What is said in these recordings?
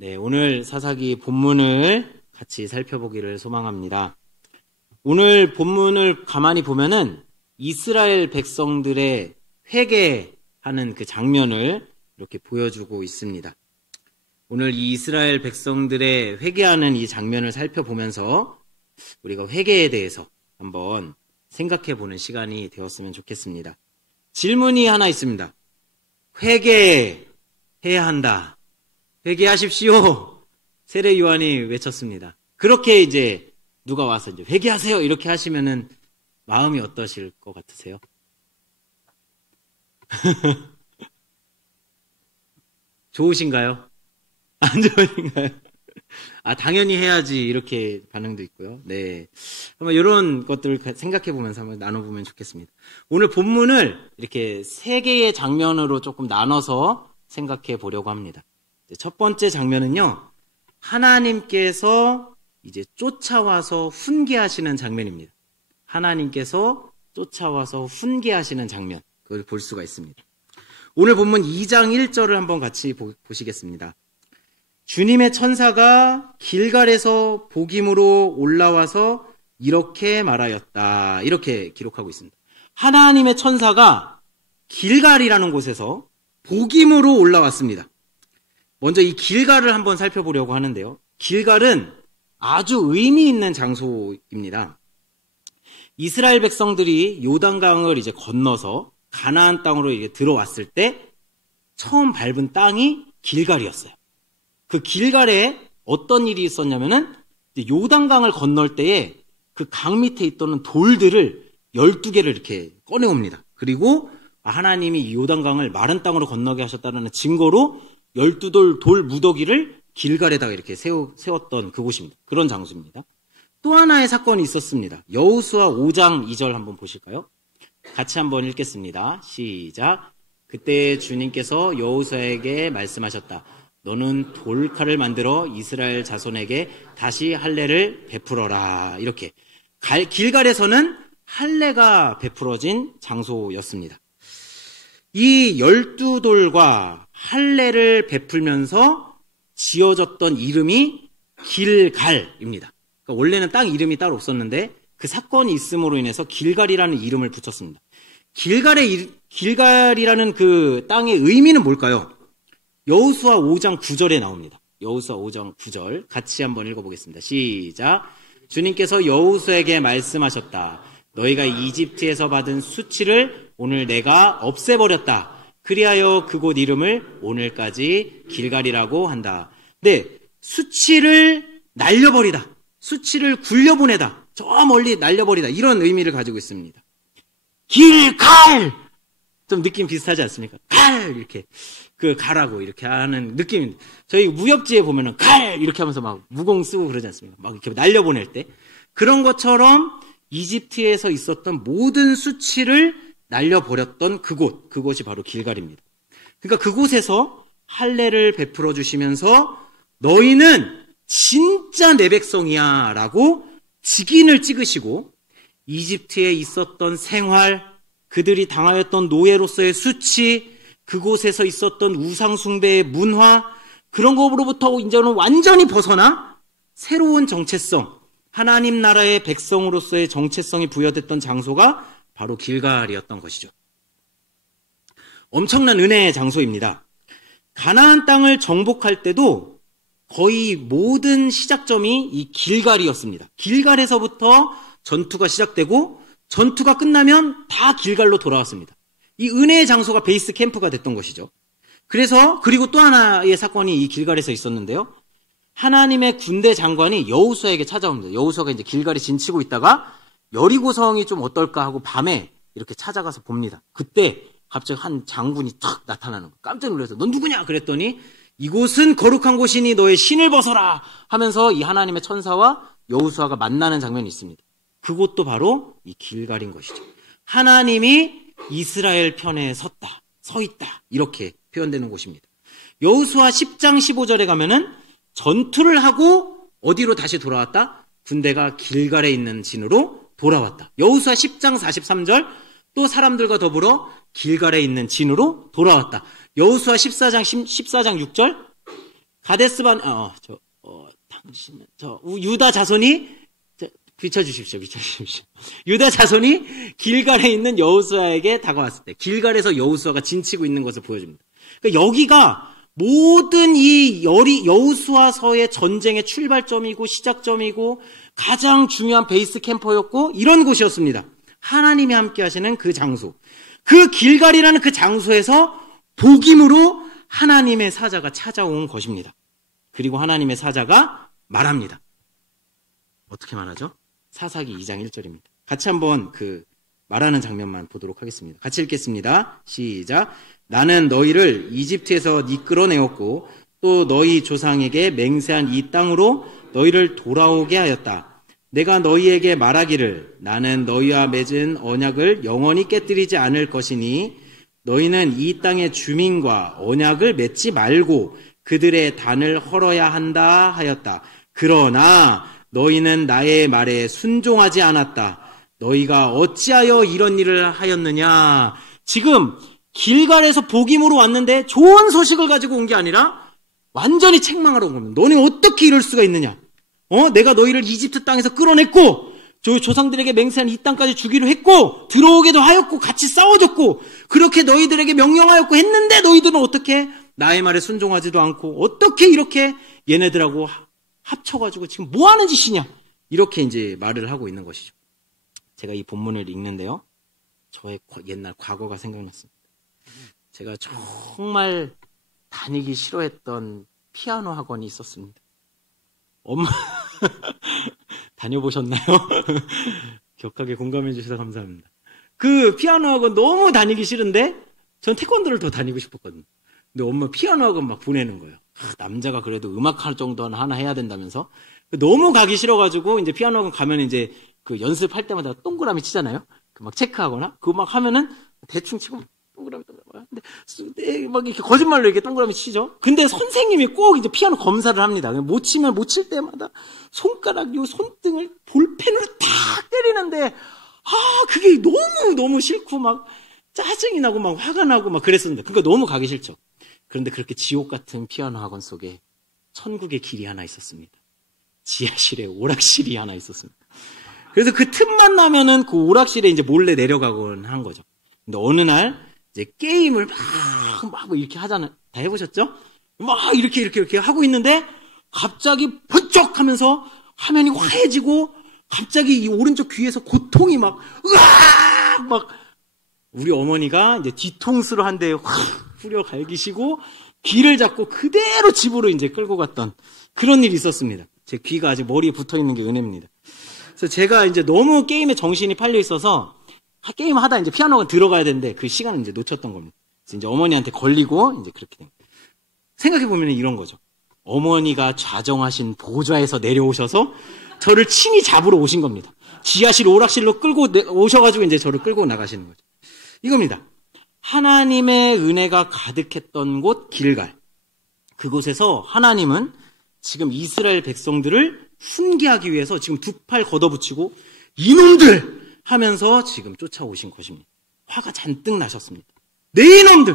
네, 오늘 사사기 본문을 같이 살펴보기를 소망합니다. 오늘 본문을 가만히 보면은 이스라엘 백성들의 회개하는 그 장면을 이렇게 보여주고 있습니다. 오늘 이 이스라엘 백성들의 회개하는 이 장면을 살펴보면서 우리가 회개에 대해서 한번 생각해 보는 시간이 되었으면 좋겠습니다. 질문이 하나 있습니다. 회개해야 한다. 회개하십시오. 세례 요한이 외쳤습니다. 그렇게 이제 누가 와서 이제 회개하세요. 이렇게 하시면은 마음이 어떠실 것 같으세요? 좋으신가요? 안 좋으신가요? 당연히 해야지. 이렇게 반응도 있고요. 네. 한번 이런 것들을 생각해 보면서 한번 나눠보면 좋겠습니다. 오늘 본문을 이렇게 세 개의 장면으로 조금 나눠서 생각해 보려고 합니다. 첫 번째 장면은요, 하나님께서 이제 쫓아와서 훈계하시는 장면입니다. 하나님께서 쫓아와서 훈계하시는 장면, 그걸 볼 수가 있습니다. 오늘 본문 2장 1절을 한번 같이 보시겠습니다. 주님의 천사가 길갈에서 복임으로 올라와서 이렇게 말하였다. 이렇게 기록하고 있습니다. 하나님의 천사가 길갈이라는 곳에서 복임으로 올라왔습니다. 먼저 이 길갈을 한번 살펴보려고 하는데요. 길갈은 아주 의미 있는 장소입니다. 이스라엘 백성들이 요단강을 이제 건너서 가나안 땅으로 이제 들어왔을 때 처음 밟은 땅이 길갈이었어요. 그 길갈에 어떤 일이 있었냐면은 요단강을 건널 때에 그 강 밑에 있던 돌들을 12개를 이렇게 꺼내옵니다. 그리고 하나님이 이 요단강을 마른 땅으로 건너게 하셨다는 증거로 12돌 돌 무더기를 길갈에다가 이렇게 세웠던 그곳입니다. 그런 장소입니다. 또 하나의 사건이 있었습니다. 여호수아 5장 2절 한번 보실까요? 같이 한번 읽겠습니다. 시작. 그때 주님께서 여호수아에게 말씀하셨다. 너는 돌칼을 만들어 이스라엘 자손에게 다시 할례를 베풀어라. 이렇게 길갈에서는 할례가 베풀어진 장소였습니다. 이 12돌과 할례를 베풀면서 지어졌던 이름이 길갈입니다. 그러니까 원래는 땅 이름이 따로 없었는데 그 사건이 있음으로 인해서 길갈이라는 이름을 붙였습니다. 길갈이라는 그 땅의 의미는 뭘까요? 여호수아 5장 9절에 나옵니다. 여호수아 5장 9절 같이 한번 읽어보겠습니다. 시작. 주님께서 여호수아에게 말씀하셨다. 너희가 이집트에서 받은 수치를 오늘 내가 없애버렸다. 그리하여 그곳 이름을 오늘까지 길갈이라고 한다. 네, 수치를 날려버리다. 수치를 굴려보내다. 저 멀리 날려버리다. 이런 의미를 가지고 있습니다. 길갈! 좀 느낌 비슷하지 않습니까? 갈! 이렇게. 가라고 이렇게 하는 느낌. 저희 무협지에 보면은 갈! 이렇게 하면서 막 무공 쓰고 그러지 않습니까? 막 이렇게 날려보낼 때. 그런 것처럼 이집트에서 있었던 모든 수치를 날려버렸던 그곳이 바로 길갈입니다. 그러니까 그곳에서 할례를 베풀어 주시면서 너희는 진짜 내 백성이야 라고 직인을 찍으시고 이집트에 있었던 생활, 그들이 당하였던 노예로서의 수치, 그곳에서 있었던 우상숭배의 문화, 그런 것으로부터 이제는 완전히 벗어나 새로운 정체성, 하나님 나라의 백성으로서의 정체성이 부여됐던 장소가 바로 길갈이었던 것이죠. 엄청난 은혜의 장소입니다. 가나안 땅을 정복할 때도 거의 모든 시작점이 이 길갈이었습니다. 길갈에서부터 전투가 시작되고 전투가 끝나면 다 길갈로 돌아왔습니다. 이 은혜의 장소가 베이스 캠프가 됐던 것이죠. 그리고 또 하나의 사건이 이 길갈에서 있었는데요. 하나님의 군대 장관이 여호수아에게 찾아옵니다. 여호수아가 이제 길갈에 진치고 있다가 여리고성이 좀 어떨까 하고 밤에 이렇게 찾아가서 봅니다. 그때 갑자기 한 장군이 탁 나타나는 거예요. 깜짝 놀라서 넌 누구냐? 그랬더니 이곳은 거룩한 곳이니 너의 신을 벗어라 하면서 이 하나님의 천사와 여호수아가 만나는 장면이 있습니다. 그곳도 바로 이 길갈인 것이죠. 하나님이 이스라엘 편에 서 있다. 이렇게 표현되는 곳입니다. 여호수아 10장 15절에 가면은 전투를 하고 어디로 다시 돌아왔다? 군대가 길갈에 있는 진으로 돌아왔다. 여호수아 10장 43절 또 사람들과 더불어 길갈에 있는 진으로 돌아왔다. 여호수아 14장 6절 당신은, 유다 자손이, 비춰주십시오. 유다 자손이 길갈에 있는 여호수아에게 다가왔을 때, 길갈에서 여호수아가 진치고 있는 것을 보여줍니다. 그러니까 여기가 모든 이 여호수아서의 전쟁의 출발점이고 시작점이고 가장 중요한 베이스 캠퍼였고 이런 곳이었습니다. 하나님이 함께 하시는 그 장소. 그 길갈이라는 그 장소에서 복임으로 하나님의 사자가 찾아온 것입니다. 그리고 하나님의 사자가 말합니다. 어떻게 말하죠? 사사기 2장 1절입니다. 같이 한번 그 말하는 장면만 보도록 하겠습니다. 같이 읽겠습니다. 시작. 나는 너희를 이집트에서 이끌어내었고 또 너희 조상에게 맹세한 이 땅으로 너희를 돌아오게 하였다. 내가 너희에게 말하기를 나는 너희와 맺은 언약을 영원히 깨뜨리지 않을 것이니 너희는 이 땅의 주민과 언약을 맺지 말고 그들의 단을 헐어야 한다 하였다. 그러나 너희는 나의 말에 순종하지 않았다. 너희가 어찌하여 이런 일을 하였느냐. 지금 길갈에서 복임으로 왔는데 좋은 소식을 가지고 온 게 아니라 완전히 책망하러 온 겁니다. 너네 어떻게 이럴 수가 있느냐. 내가 너희를 이집트 땅에서 끌어냈고 조상들에게 맹세한 이 땅까지 주기로 했고 들어오게도 하였고 같이 싸워줬고 그렇게 너희들에게 명령하였고 했는데 너희들은 어떻게 나의 말에 순종하지도 않고 어떻게 이렇게 얘네들하고 합쳐가지고 지금 뭐 하는 짓이냐. 이렇게 이제 말을 하고 있는 것이죠. 제가 이 본문을 읽는데요. 저의 옛날 과거가 생각났습니다. 제가 정말 다니기 싫어했던 피아노 학원이 있었습니다. 엄마 다녀보셨나요? 격하게 공감해 주셔서 감사합니다. 그 피아노 학원 너무 다니기 싫은데 전 태권도를 더 다니고 싶었거든요. 근데 엄마 피아노 학원 막 보내는 거예요. 남자가 그래도 음악 할 정도는 하나 해야 된다면서 너무 가기 싫어가지고 이제 피아노 학원 가면 이제 그 연습할 때마다 동그라미 치잖아요. 그 막 체크하거나 그거 막 하면은 대충 치고 동그라미 근데 막 이렇게 거짓말로 이렇게 동그라미 치죠. 근데 선생님이 꼭 이제 피아노 검사를 합니다. 못 치면 못 칠 때마다 손가락 요 손등을 볼펜으로 탁 때리는데 그게 너무 싫고 막 짜증이 나고 막 화가 나고 막 그랬었는데 그러니까 너무 가기 싫죠. 그런데 그렇게 지옥 같은 피아노 학원 속에 천국의 길이 하나 있었습니다. 지하실에 오락실이 하나 있었습니다. 그래서 그 틈만 나면은 그 오락실에 이제 몰래 내려가곤 한 거죠. 근데 어느 날 이제 게임을 막 이렇게 하잖아요. 다 해보셨죠? 막 이렇게 하고 있는데 갑자기 번쩍 하면서 화면이 화해지고 갑자기 이 오른쪽 귀에서 고통이 막 으악 막 우리 어머니가 이제 뒤통수로 한 대 확 후려 갈기시고 귀를 잡고 그대로 집으로 이제 끌고 갔던 그런 일이 있었습니다. 제 귀가 아직 머리에 붙어 있는 게 은혜입니다. 그래서 제가 이제 너무 게임에 정신이 팔려 있어서 게임 하다 이제 피아노가 들어가야 되는데 그 시간을 이제 놓쳤던 겁니다. 그래서 이제 어머니한테 걸리고 이제 그렇게 된 거예요. 생각해보면 이런 거죠. 어머니가 좌정하신 보좌에서 내려오셔서 저를 친히 잡으러 오신 겁니다. 지하실 오락실로 끌고 오셔가지고 이제 저를 끌고 나가시는 거죠. 이겁니다. 하나님의 은혜가 가득했던 곳 길갈. 그곳에서 하나님은 지금 이스라엘 백성들을 훈계하기 위해서 지금 두 팔 걷어붙이고 이놈들 하면서 지금 쫓아오신 것입니다. 화가 잔뜩 나셨습니다. 네 이놈들!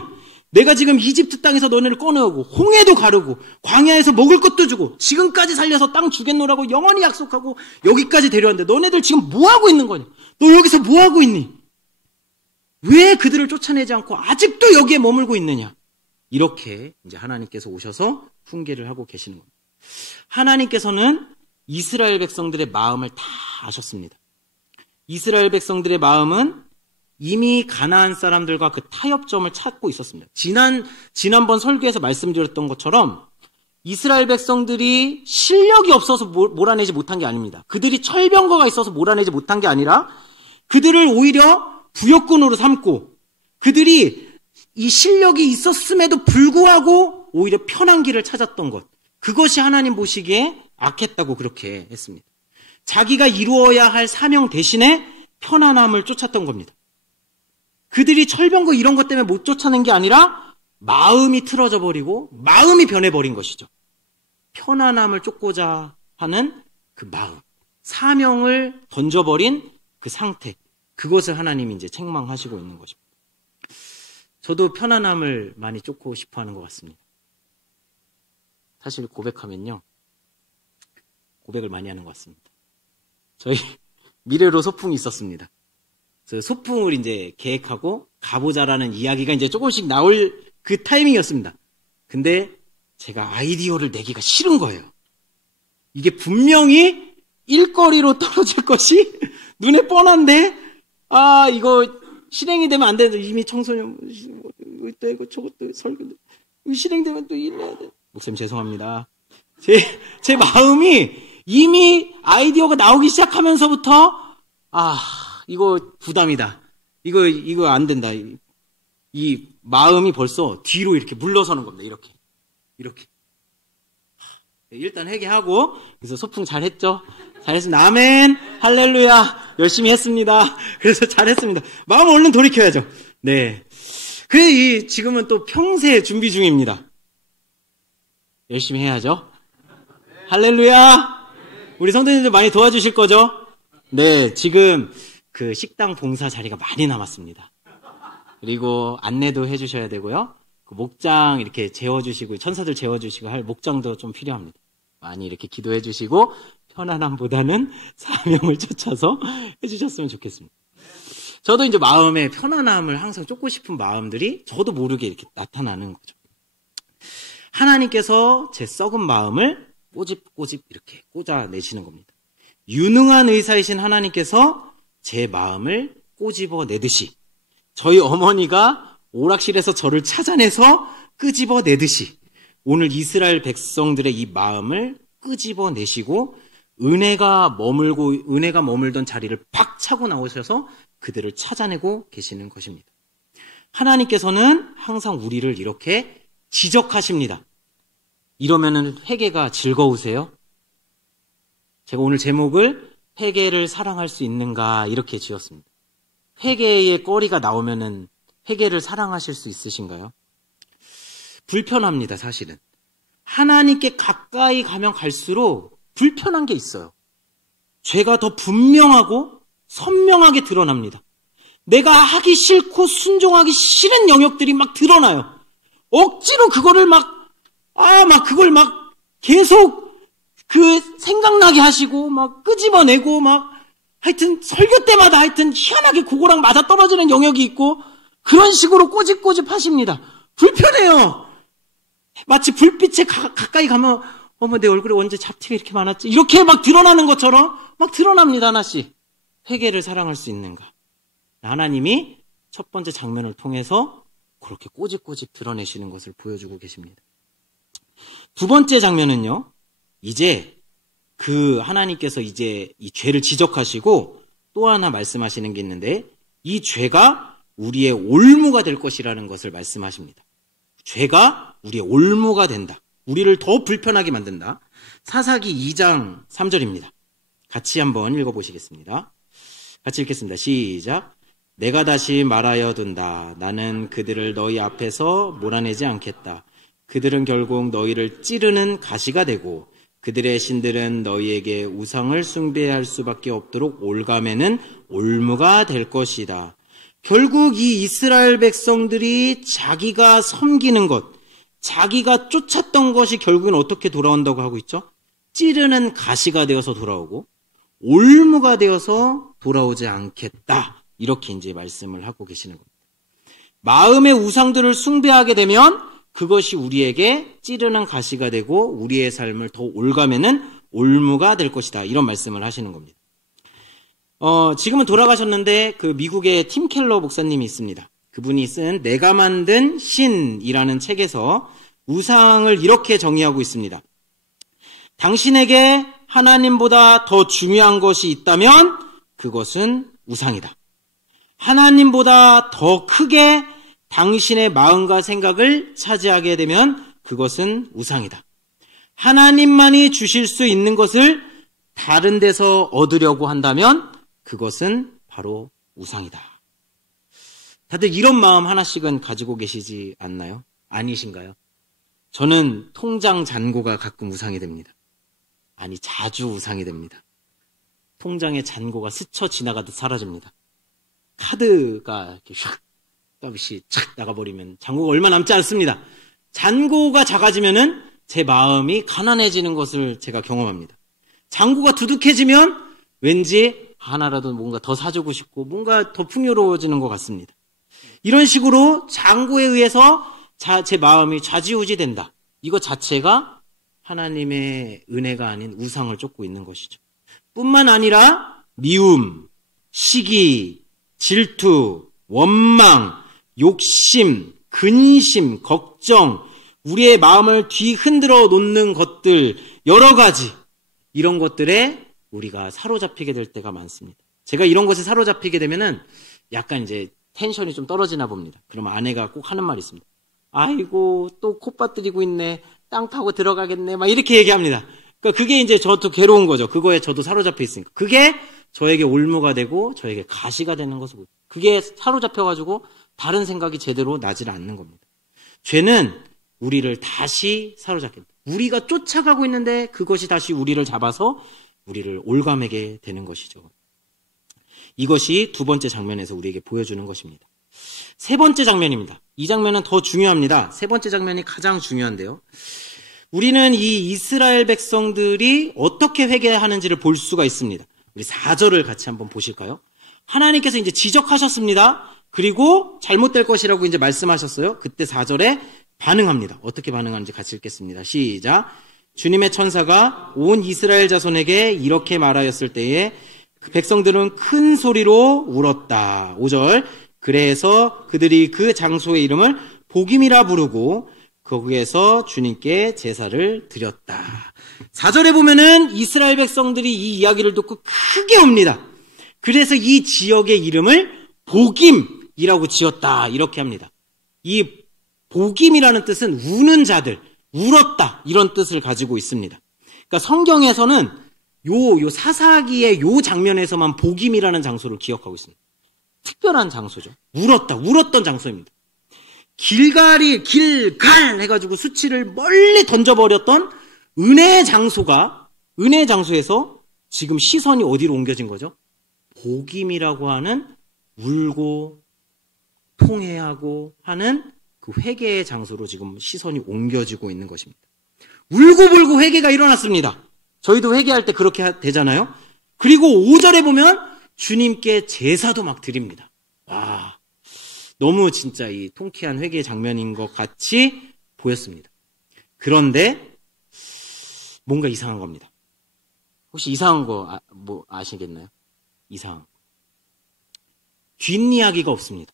내가 지금 이집트 땅에서 너네를 꺼내오고 홍해도 가르고 광야에서 먹을 것도 주고 지금까지 살려서 땅 주겠노라고 영원히 약속하고 여기까지 데려왔는데 너네들 지금 뭐하고 있는 거냐? 너 여기서 뭐하고 있니? 왜 그들을 쫓아내지 않고 아직도 여기에 머물고 있느냐? 이렇게 이제 하나님께서 오셔서 훈계를 하고 계시는 겁니다. 하나님께서는 이스라엘 백성들의 마음을 다 아셨습니다. 이스라엘 백성들의 마음은 이미 가나안 사람들과 그 타협점을 찾고 있었습니다. 지난번 설교에서 말씀드렸던 것처럼 이스라엘 백성들이 실력이 없어서 몰아내지 못한 게 아닙니다. 그들이 철병거가 있어서 몰아내지 못한 게 아니라 그들을 오히려 부역군으로 삼고 그들이 이 실력이 있었음에도 불구하고 오히려 편한 길을 찾았던 것. 그것이 하나님 보시기에 악했다고 그렇게 했습니다. 자기가 이루어야 할 사명 대신에 편안함을 쫓았던 겁니다. 그들이 철병거 이런 것 때문에 못 쫓아낸 게 아니라 마음이 틀어져 버리고 마음이 변해버린 것이죠. 편안함을 쫓고자 하는 그 마음, 사명을 던져버린 그 상태, 그것을 하나님이 이제 책망하시고 있는 것입니다. 저도 편안함을 많이 쫓고 싶어 하는 것 같습니다. 사실 고백하면요. 고백을 많이 하는 것 같습니다. 저희 미래로 소풍이 있었습니다. 그래서 소풍을 이제 계획하고 가보자라는 이야기가 이제 조금씩 나올 그 타이밍이었습니다. 근데 제가 아이디어를 내기가 싫은 거예요. 이게 분명히 일거리로 떨어질 것이 눈에 뻔한데, 이거 실행이 되면 안 되는데, 이미 청소년, 이것도 이거 저것도 설교, 실행되면 또 일해야 돼. 목사님 죄송합니다. 제 마음이 이미 아이디어가 나오기 시작하면서부터, 이거 부담이다. 이거 안 된다. 이 마음이 벌써 뒤로 이렇게 물러서는 겁니다. 이렇게. 일단 회개하고, 그래서 소풍 잘했죠? 잘했습니다. 아멘! 할렐루야! 열심히 했습니다. 그래서 잘했습니다. 마음 얼른 돌이켜야죠. 네. 그래, 지금은 또 평생 준비 중입니다. 열심히 해야죠. 할렐루야! 우리 성도님들 많이 도와주실 거죠? 네, 지금 그 식당 봉사 자리가 많이 남았습니다. 그리고 안내도 해주셔야 되고요. 그 목장 이렇게 재워주시고, 천사들 재워주시고 할 목장도 좀 필요합니다. 많이 이렇게 기도해 주시고, 편안함보다는 사명을 쫓아서 해주셨으면 좋겠습니다. 저도 이제 마음에 편안함을 항상 쫓고 싶은 마음들이 저도 모르게 이렇게 나타나는 거죠. 하나님께서 제 썩은 마음을 꼬집꼬집 이렇게 꽂아내시는 겁니다. 유능한 의사이신 하나님께서 제 마음을 꼬집어내듯이, 저희 어머니가 오락실에서 저를 찾아내서 끄집어내듯이 오늘 이스라엘 백성들의 이 마음을 끄집어내시고 은혜가 머물던 자리를 팍 차고 나오셔서 그들을 찾아내고 계시는 것입니다. 하나님께서는 항상 우리를 이렇게 지적하십니다. 이러면은 회개가 즐거우세요? 제가 오늘 제목을 회개를 사랑할 수 있는가 이렇게 지었습니다. 회개의 거리가 나오면은 회개를 사랑하실 수 있으신가요? 불편합니다, 사실은. 하나님께 가까이 가면 갈수록 불편한 게 있어요. 죄가 더 분명하고 선명하게 드러납니다. 내가 하기 싫고 순종하기 싫은 영역들이 막 드러나요. 억지로 그거를 그걸 계속 생각나게 하시고, 끄집어내고, 하여튼, 설교 때마다 희한하게 그거랑 맞아 떨어지는 영역이 있고, 그런 식으로 꼬집꼬집 하십니다. 불편해요. 마치 불빛에 가까이 가면, 내 얼굴에 언제 잡티가 이렇게 많았지? 이렇게 드러나는 것처럼 드러납니다, 하나씩. 회개를 사랑할 수 있는가? 하나님이 첫 번째 장면을 통해서 그렇게 꼬집꼬집 드러내시는 것을 보여주고 계십니다. 두 번째 장면은요, 이제 하나님께서 이제 이 죄를 지적하시고 또 하나 말씀하시는 게 있는데, 이 죄가 우리의 올무가 될 것이라는 것을 말씀하십니다. 죄가 우리의 올무가 된다. 우리를 더 불편하게 만든다. 사사기 2장 3절입니다. 같이 한번 읽어보시겠습니다. 같이 읽겠습니다. 시작. 내가 다시 말하여 둔다. 나는 그들을 너희 앞에서 몰아내지 않겠다. 그들은 결국 너희를 찌르는 가시가 되고 그들의 신들은 너희에게 우상을 숭배할 수밖에 없도록 올가매는 올무가 될 것이다. 결국 이 이스라엘 백성들이 자기가 섬기는 것, 자기가 쫓았던 것이 결국은 어떻게 돌아온다고 하고 있죠? 찌르는 가시가 되어서 돌아오고 올무가 되어서 돌아오지 않겠다. 이렇게 이제 말씀을 하고 계시는 겁니다. 마음의 우상들을 숭배하게 되면 그것이 우리에게 찌르는 가시가 되고 우리의 삶을 더 올가매는 올무가 될 것이다. 이런 말씀을 하시는 겁니다. 지금은 돌아가셨는데 그 미국의 팀 켈러 목사님이 있습니다. 그분이 쓴 내가 만든 신이라는 책에서 우상을 이렇게 정의하고 있습니다. 당신에게 하나님보다 더 중요한 것이 있다면 그것은 우상이다. 하나님보다 더 크게 당신의 마음과 생각을 차지하게 되면 그것은 우상이다. 하나님만이 주실 수 있는 것을 다른 데서 얻으려고 한다면 그것은 바로 우상이다. 다들 이런 마음 하나씩은 가지고 계시지 않나요? 아니신가요? 저는 통장 잔고가 가끔 우상이 됩니다. 아니, 자주 우상이 됩니다. 통장의 잔고가 스쳐 지나가듯 사라집니다. 카드가 이렇게 샥 값이 착 나가버리면 잔고가 얼마 남지 않습니다. 잔고가 작아지면은 제 마음이 가난해지는 것을 제가 경험합니다. 잔고가 두둑해지면 왠지 하나라도 뭔가 더 사주고 싶고 뭔가 더 풍요로워지는 것 같습니다. 이런 식으로 잔고에 의해서 제 마음이 좌지우지 된다. 이거 자체가 하나님의 은혜가 아닌 우상을 쫓고 있는 것이죠. 뿐만 아니라 미움, 시기, 질투, 원망, 욕심, 근심, 걱정, 우리의 마음을 뒤흔들어 놓는 것들, 여러 가지 이런 것들에 우리가 사로잡히게 될 때가 많습니다. 제가 이런 것에 사로잡히게 되면은 약간 이제 텐션이 좀 떨어지나 봅니다. 그러면 아내가 꼭 하는 말이 있습니다. 아이고 또 콧바뜨리고 있네. 땅 파고 들어가겠네. 막 이렇게 얘기합니다. 그러니까 그게 이제 저도 괴로운 거죠. 그거에 저도 사로잡혀 있으니까. 그게 저에게 올무가 되고 저에게 가시가 되는 것이고 그게 사로잡혀가지고 다른 생각이 제대로 나질 않는 겁니다. 죄는 우리를 다시 사로잡겠다. 우리가 쫓아가고 있는데 그것이 다시 우리를 잡아서 우리를 올가매게 되는 것이죠. 이것이 두 번째 장면에서 우리에게 보여주는 것입니다. 세 번째 장면입니다. 이 장면은 더 중요합니다. 세 번째 장면이 가장 중요한데요. 우리는 이 이스라엘 백성들이 어떻게 회개하는지를 볼 수가 있습니다. 우리 4절을 같이 한번 보실까요? 하나님께서 이제 지적하셨습니다. 그리고 잘못될 것이라고 이제 말씀하셨어요. 그때 4절에 반응합니다. 어떻게 반응하는지 같이 읽겠습니다. 시작. 주님의 천사가 온 이스라엘 자손에게 이렇게 말하였을 때에 그 백성들은 큰 소리로 울었다. 5절. 그래서 그들이 그 장소의 이름을 복임이라 부르고 거기에서 주님께 제사를 드렸다. 4절에 보면은 이스라엘 백성들이 이 이야기를 듣고 크게 웁니다. 그래서 이 지역의 이름을 복임이라고 지었다. 이렇게 합니다. 이 복임이라는 뜻은 우는 자들, 울었다. 이런 뜻을 가지고 있습니다. 그러니까 성경에서는 요 사사기의 요 장면에서만 복임이라는 장소를 기억하고 있습니다. 특별한 장소죠. 울었던 장소입니다. 길갈 해가지고 수치를 멀리 던져버렸던 은혜의 장소에서 지금 시선이 어디로 옮겨진 거죠? 복임이라고 하는 울고 통회하고 하는 그 회개의 장소로 지금 시선이 옮겨지고 있는 것입니다. 울고불고 회개가 일어났습니다. 저희도 회개할 때 그렇게 되잖아요. 그리고 5절에 보면 주님께 제사도 막 드립니다. 와, 너무 진짜 이 통쾌한 회개의 장면인 것 같이 보였습니다. 그런데 뭔가 이상한 겁니다. 혹시 이상한 거 아시겠나요? 이상한 거. 뒷이야기가 없습니다.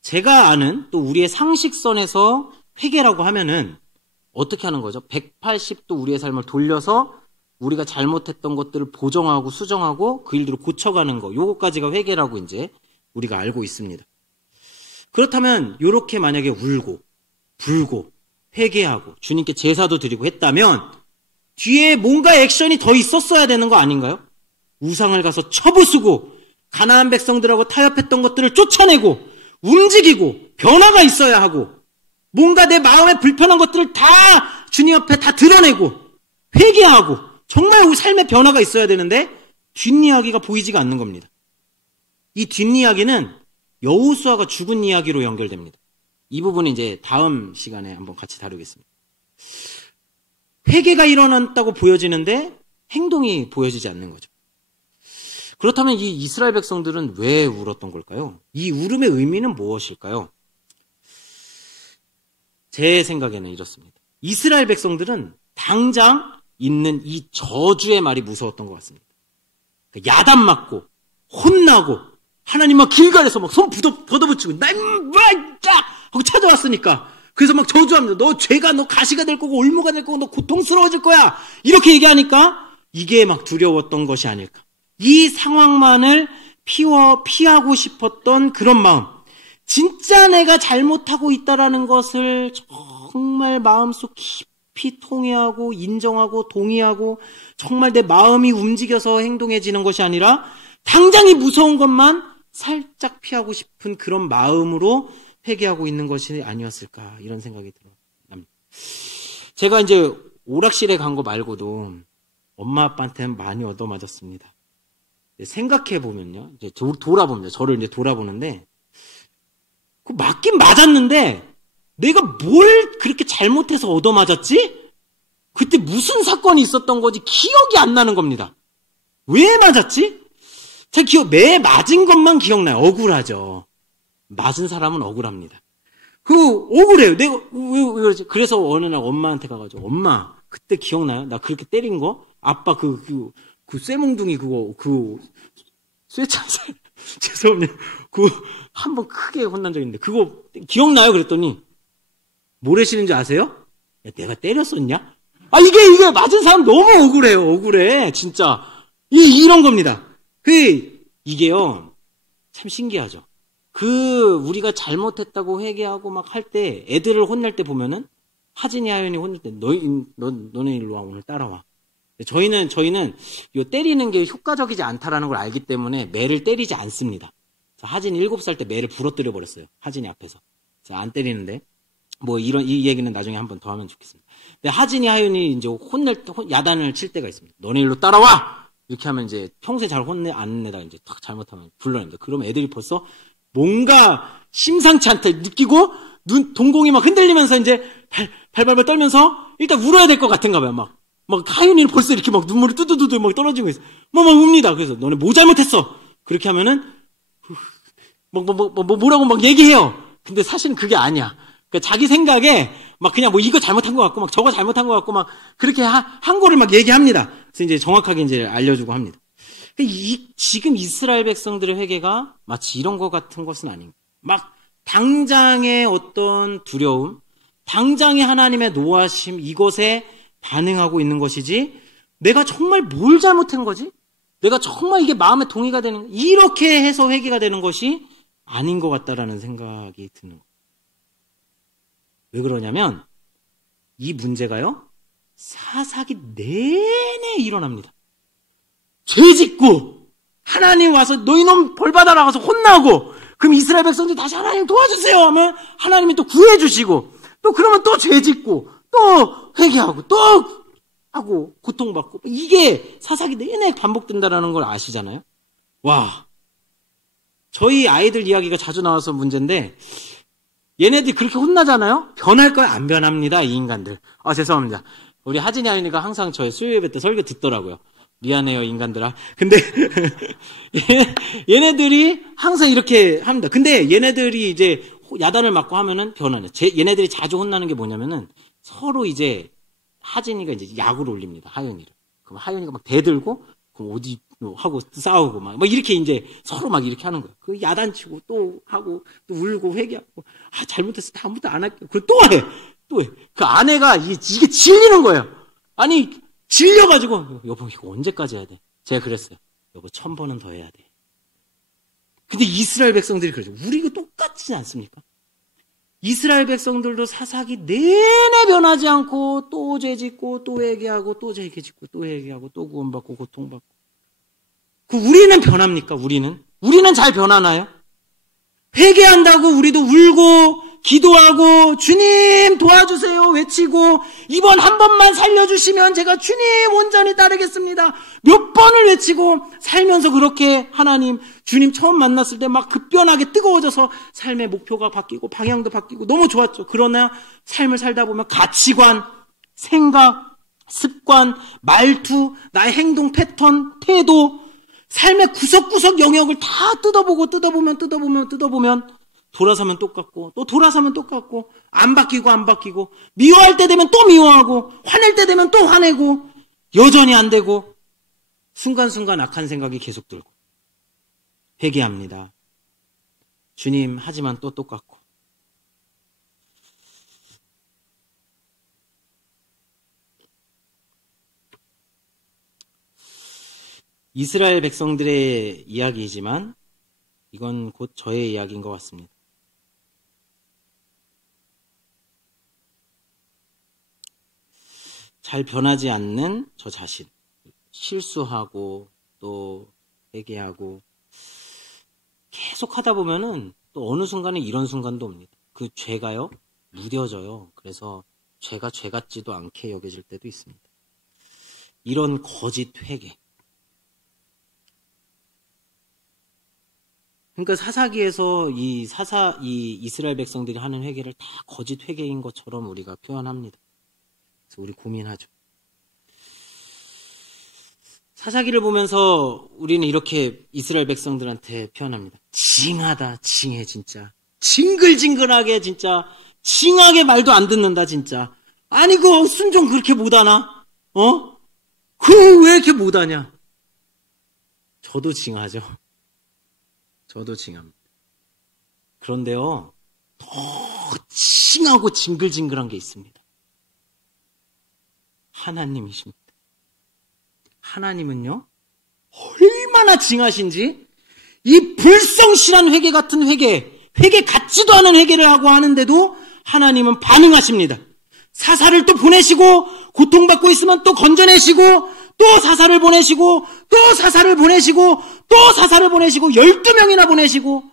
제가 아는 또 우리의 상식선에서 회개라고 하면은 어떻게 하는 거죠? 180도 우리의 삶을 돌려서 우리가 잘못했던 것들을 보정하고 수정하고 그 일들을 고쳐가는 거, 요것까지가 회개라고 이제 우리가 알고 있습니다. 그렇다면 요렇게 만약에 울고 불고 회개하고 주님께 제사도 드리고 했다면 뒤에 뭔가 액션이 더 있었어야 되는 거 아닌가요? 우상을 가서 쳐부수고 가나안 백성들하고 타협했던 것들을 쫓아내고 움직이고 변화가 있어야 하고 뭔가 내 마음에 불편한 것들을 다 주님 앞에 다 드러내고 회개하고 정말 우리 삶의 변화가 있어야 되는데 뒷이야기가 보이지가 않는 겁니다. 이 뒷이야기는 여호수아가 죽은 이야기로 연결됩니다. 이 부분은 이제 다음 시간에 한번 같이 다루겠습니다. 회개가 일어났다고 보여지는데 행동이 보여지지 않는 거죠. 그렇다면 이 이스라엘 백성들은 왜 울었던 걸까요? 이 울음의 의미는 무엇일까요? 제 생각에는 이렇습니다. 이스라엘 백성들은 당장 있는 이 저주의 말이 무서웠던 것 같습니다. 야단 맞고 혼나고 하나님 막 길갈에서 막 손 걷어붙이고 나 하고 찾아왔으니까 그래서 막 저주합니다. 너 죄가 너 가시가 될 거고 올무가 될 거고 너 고통스러워질 거야. 이렇게 얘기하니까 이게 막 두려웠던 것이 아닐까. 이 상황만을 피하고 싶었던 그런 마음. 진짜 내가 잘못하고 있다라는 것을 정말 마음속 깊이 통회하고 인정하고 동의하고 정말 내 마음이 움직여서 행동해지는 것이 아니라 당장이 무서운 것만 살짝 피하고 싶은 그런 마음으로 회개하고 있는 것이 아니었을까 이런 생각이 들어요. 제가 이제 오락실에 간 거 말고도 엄마 아빠한테는 많이 얻어맞았습니다. 생각해 보면요, 이제 돌아봅니다. 저를 이제 돌아보는데 그 맞긴 맞았는데 내가 뭘 그렇게 잘못해서 얻어맞았지? 무슨 사건이 있었던 건지 기억이 안 나는 겁니다. 왜 맞았지? 제 매 맞은 것만 기억나요. 억울하죠. 맞은 사람은 억울합니다. 억울해요. 내가, 왜 그러지? 그래서 어느 날 엄마한테 가가지고, 엄마, 그때 기억나요? 나 그렇게 때린 거? 아빠 쇠몽둥이 쇠창살, 죄송합니다. 한번 크게 혼난 적 있는데, 그거 기억나요? 그랬더니, 뭐래시는 줄 아세요? 야, 내가 때렸었냐? 이게 맞은 사람 너무 억울해요. 억울해. 진짜. 이런 겁니다. 이게요, 참 신기하죠. 우리가 잘못했다고 회개하고 막 할 때, 애들을 혼낼 때 보면은, 하진이, 하연이 혼낼 때, 너네 일로 와, 오늘 따라와. 저희는, 요 때리는 게 효과적이지 않다라는 걸 알기 때문에 매를 때리지 않습니다. 하진이 7살 때 매를 부러뜨려 버렸어요. 하진이 앞에서. 안 때리는데. 이 얘기는 나중에 한번 더 하면 좋겠습니다. 근데 하진이, 하윤이 이제 야단을 칠 때가 있습니다. 너네 일로 따라와! 이렇게 하면 이제 평소에 잘 안 내다가 이제 탁 잘못하면 불러냅니다. 그러면 애들이 벌써 뭔가 심상치 않다 느끼고 동공이 막 흔들리면서 이제 발발발 떨면서 일단 울어야 될 것 같은가 봐요. 막 하윤이는 벌써 이렇게 막 눈물이 뚜두두두 막 떨어지고 있어. 막 웁니다. 그래서 너네 뭐 잘못했어? 그렇게 하면은 뭐라고 막 얘기해요. 근데 사실은 그게 아니야. 그러니까 자기 생각에 막 그냥 이거 잘못한 것 같고 막 저거 잘못한 것 같고 막 그렇게 한 거를 막 얘기합니다. 그래서 이제 정확하게 이제 알려주고 합니다. 지금 이스라엘 백성들의 회개가 마치 이런 것 같은 것은 아닙니다. 막 당장의 어떤 두려움, 당장의 하나님의 노하심 이것에 반응하고 있는 것이지 내가 정말 뭘 잘못한 거지? 내가 정말 이게 마음에 동의가 되는 이렇게 해서 회개가 되는 것이 아닌 것 같다라는 생각이 드는 거예요. 왜 그러냐면 이 문제가요. 사사기 내내 일어납니다. 죄 짓고 하나님 와서 너희놈 벌 받아라 가서 혼나고 그럼 이스라엘 백성들이 다시 하나님 도와주세요 하면 하나님이 또 구해주시고 또 그러면 또 죄 짓고 또 회개하고 또 하고 고통받고 이게 사사기 내내 반복된다는 걸 아시잖아요. 와, 저희 아이들 이야기가 자주 나와서 문제인데 얘네들이 그렇게 혼나잖아요. 변할 거야? 안 변합니다. 이 인간들. 죄송합니다. 우리 하진이 하윤이가 항상 저희 수요 예배 때 설교 듣더라고요. 미안해요, 인간들아. 근데 얘네들이 항상 이렇게 합니다. 근데 얘네들이 이제 야단을 맞고 하면은 변하는. 얘네들이 자주 혼나는 게 뭐냐면은 서로 이제 하진이가 이제 약을 올립니다. 하윤이를. 그럼 하윤이가 막 대들고 그럼 어디 하고 싸우고 막 이렇게 이제 서로 막 이렇게 하는 거예요. 그 야단치고 또 하고 또 울고 회개하고 잘못했어. 다음부터 안 할게요. 그리고 또 해. 그 아내가 이게 질리는 거예요. 아니 질려가지고 여보 이거 언제까지 해야 돼? 제가 그랬어요. 여보 1000번은 더 해야 돼. 근데 이스라엘 백성들이 그러죠. 우리 이거 똑같지 않습니까? 이스라엘 백성들도 사사기 내내 변하지 않고 또 죄 짓고 또 회개하고 또 죄 짓고 또 회개하고 또 구원받고 고통받고. 우리는 변합니까? 우리는 잘 변하나요? 회개한다고 우리도 울고 기도하고 주님 도와주세요 외치고 이번 한 번만 살려주시면 제가 주님 온전히 따르겠습니다. 몇 번을 외치고 살면서 그렇게 하나님 주님 처음 만났을 때 막 급변하게 뜨거워져서 삶의 목표가 바뀌고 방향도 바뀌고 너무 좋았죠. 그러나 삶을 살다 보면 가치관, 생각, 습관, 말투, 나의 행동 패턴, 태도 삶의 구석구석 영역을 다 뜯어보면 돌아서면 똑같고 또 돌아서면 똑같고 안 바뀌고 미워할 때 되면 또 미워하고 화낼 때 되면 또 화내고 여전히 안 되고 순간순간 악한 생각이 계속 들고 회개합니다. 주님 하지만 또 똑같고 이스라엘 백성들의 이야기이지만 이건 곧 저의 이야기인 것 같습니다. 잘 변하지 않는 저 자신, 실수하고 또 회개하고 계속 하다 보면은 또 어느 순간에 이런 순간도 옵니다. 그 죄가요 무뎌져요. 그래서 죄가 죄 같지도 않게 여겨질 때도 있습니다. 이런 거짓 회개. 그러니까 사사기에서 이 이스라엘 백성들이 하는 회개를 다 거짓 회개인 것처럼 우리가 표현합니다. 그래서 우리 고민하죠. 사사기를 보면서 우리는 이렇게 이스라엘 백성들한테 표현합니다. 징하다, 징해, 진짜. 징글징글하게, 진짜. 징하게 말도 안 듣는다, 진짜. 아니, 그 순종 그렇게 못하나? 왜 이렇게 못하냐? 저도 징하죠. 저도 징합니다. 그런데요, 더 징하고 징글징글한 게 있습니다. 하나님이십니다. 하나님은요, 얼마나 징하신지, 이 불성실한 회개 같은 회개 같지도 않은 회개를 하고 하는데도 하나님은 반응하십니다. 사사를 또 보내시고, 고통받고 있으면 또 건져내시고, 또 사사를 보내시고, 또 사사를 보내시고, 또 사사를 보내시고, 12명이나 보내시고,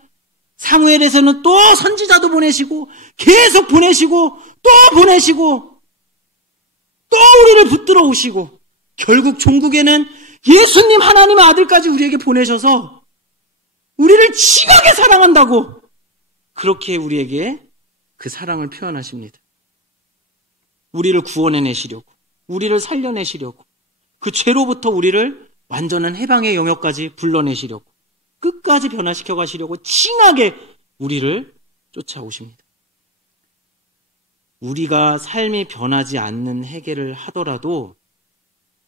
사무엘에서는 또 선지자도 보내시고, 계속 보내시고, 또 보내시고, 또 우리를 붙들어 오시고, 결국 종국에는 예수님 하나님의 아들까지 우리에게 보내셔서 우리를 징하게 사랑한다고 그렇게 우리에게 그 사랑을 표현하십니다. 우리를 구원해내시려고, 우리를 살려내시려고, 그 죄로부터 우리를 완전한 해방의 영역까지 불러내시려고, 끝까지 변화시켜 가시려고 징하게 우리를 쫓아오십니다. 우리가 삶이 변하지 않는 회개를 하더라도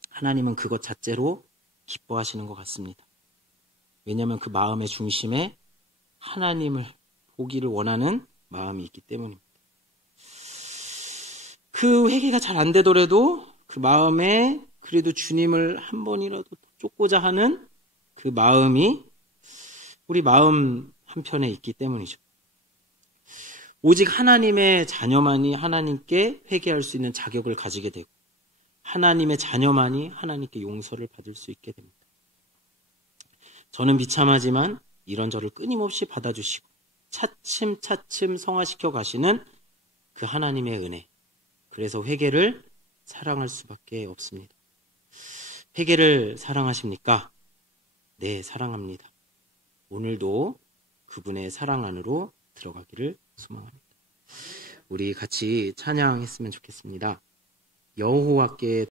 하나님은 그것 자체로 기뻐하시는 것 같습니다. 왜냐하면 그 마음의 중심에 하나님을 보기를 원하는 마음이 있기 때문입니다. 그 회개가 잘 안 되더라도 그 마음에 그래도 주님을 한 번이라도 쫓고자 하는 그 마음이 우리 마음 한편에 있기 때문이죠. 오직 하나님의 자녀만이 하나님께 회개할 수 있는 자격을 가지게 되고 하나님의 자녀만이 하나님께 용서를 받을 수 있게 됩니다. 저는 비참하지만 이런 저를 끊임없이 받아주시고 차츰차츰 성화시켜 가시는 그 하나님의 은혜. 그래서 회개를 사랑할 수밖에 없습니다. 회개를 사랑하십니까? 네, 사랑합니다. 오늘도 그분의 사랑 안으로 들어가기를 소망합니다. 우리 같이 찬양했으면 좋겠습니다. 여호와께